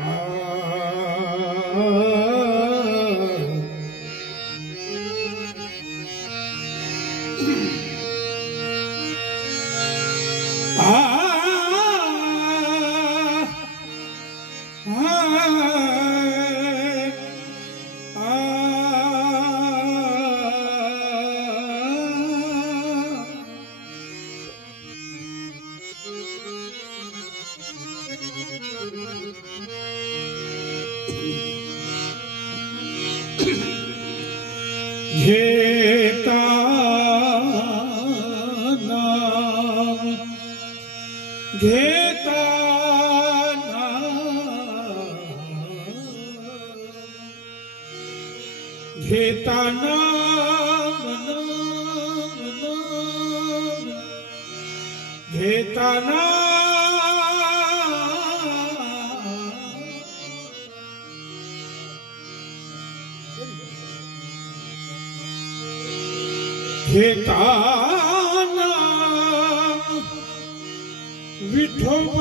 Ah. ah. ah. घेता नाम घेता नाम घेता घेता नाम घेताना विठोबाचे.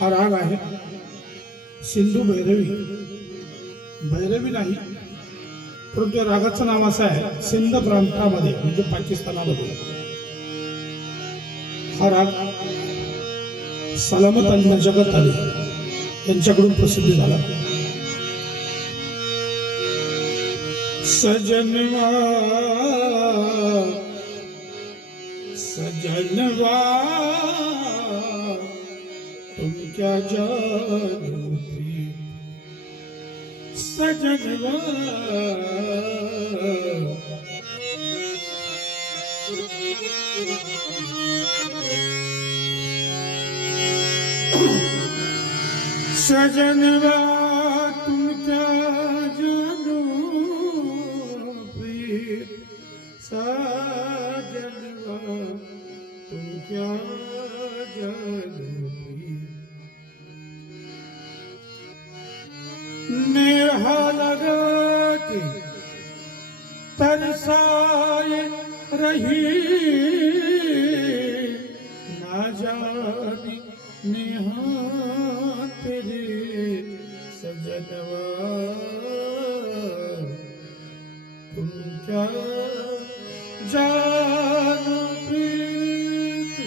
हा राग आहे. सिंधू भैरवी. भैरवी नाही परंतु रागाचं नाव असं आहे सिंध प्रांतामध्ये म्हणजे पाकिस्तानामध्ये. हा राग सलामत अन्न जगत आली. त्यांच्याकडून प्रसिद्ध झाला. सजनवा सजनवा तुमच्या जानूपी सजनवा Thank सजनवा तुम क्या जानो प्रिय सजनवा तुम क्या जानो प्रिय नेहा लगा के तरसाए रही ना जानी नेहा तेरे सजनवा तुम क्या जानो प्रीत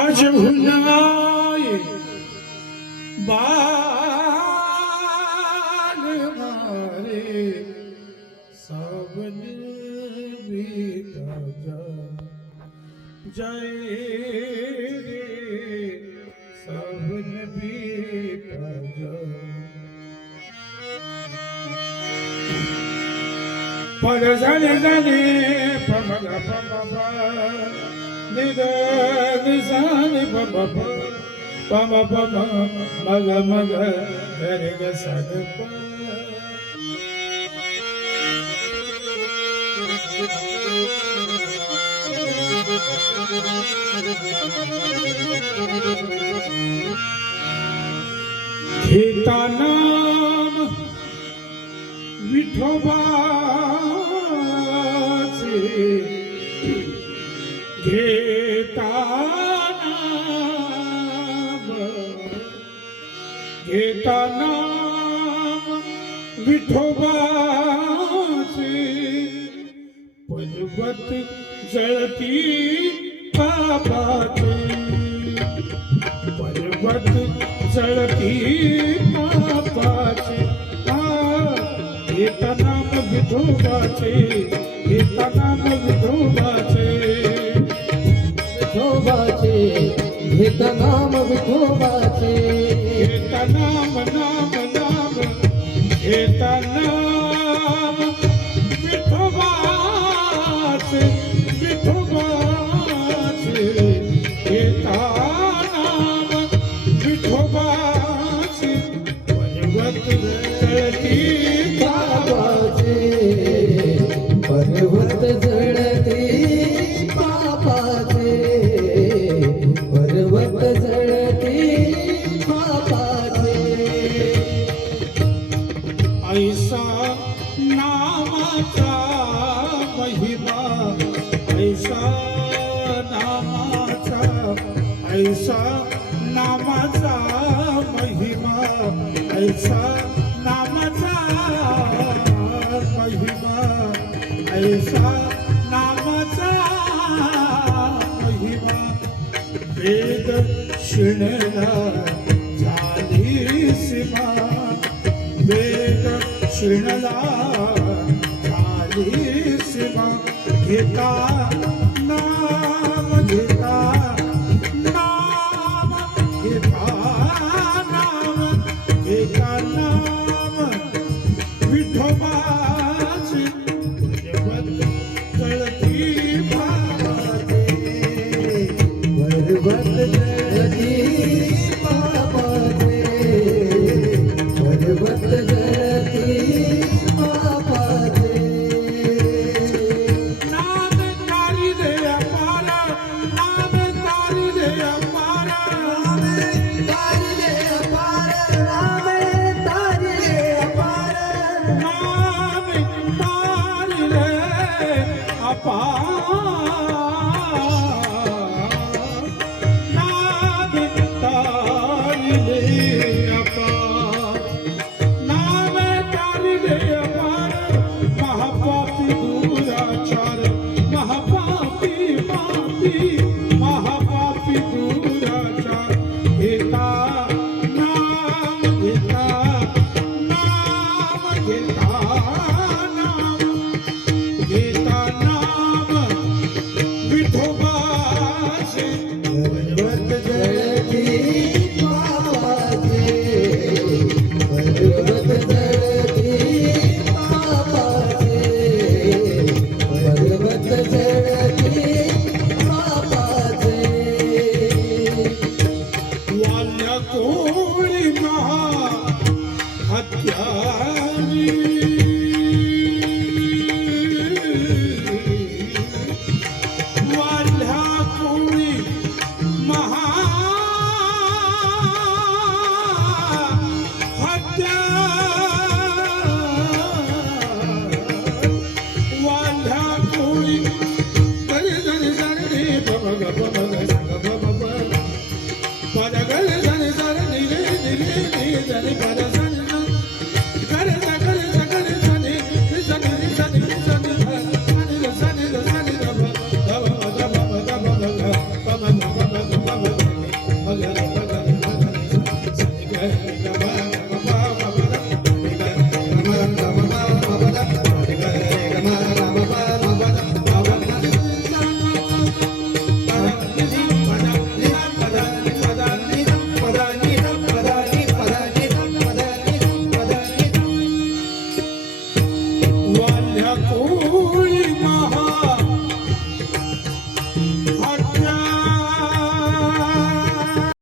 आज भुलाए बाल ਮਨ ਰੀਤਾ ਜਾ ਜੈ ਰੇ ਸਭਨ ਬੀਤਾ ਜਾ ਪਦ ਜਨ ਜਨੇ ਪਮਗ ਪਮਪ ਨਿਦ ਨਿਸਾਨ ਪਮਪ ਪਮਪ ਮਗ ਮਗ ਗਰਗ ਸਗ ਪਾ ખેતા નામ વિઠોબા છે ઘેતા નામ ઘેતા નામ વિઠોબા છે પર્વત જળતી पापाचे. पर्वत जळती पापाचे. नाम विठोबाचे घेता नाम विठोबाचे. विठोबाचे घेत नाम विठोबाचे. घेता नाम नाम नाम. घेता ऐसा नामाचा महिमा ऐसा नामाचा महिमा ऐसा नामाचा महिमा. वेद शिणला झाली सीमा. वेद शिणला झाली सीमा. घेता